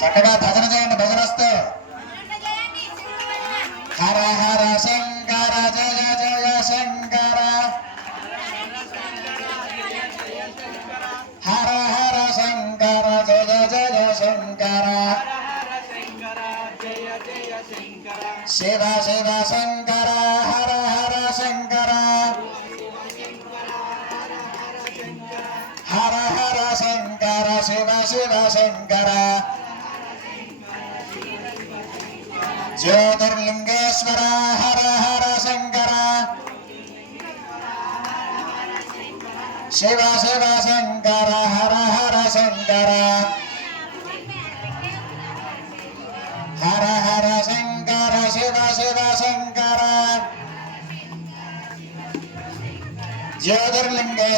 చక్కగా భజన చేయండి. భజనస్తూ హర హర శంకర జయ జయ శంకర హర హర శంకర జయ జయ శంకర శివ శివ శంకర హర హర శంకర హర హర శంకర శివ శివ శంకర జ్యోతిర్లింగేశ్వర హర హర శంకర శివ శివ శంకర హర హర శంకర హర హర శంకర శివ శివ శంకర జ్యోతిర్లింగేశ్వర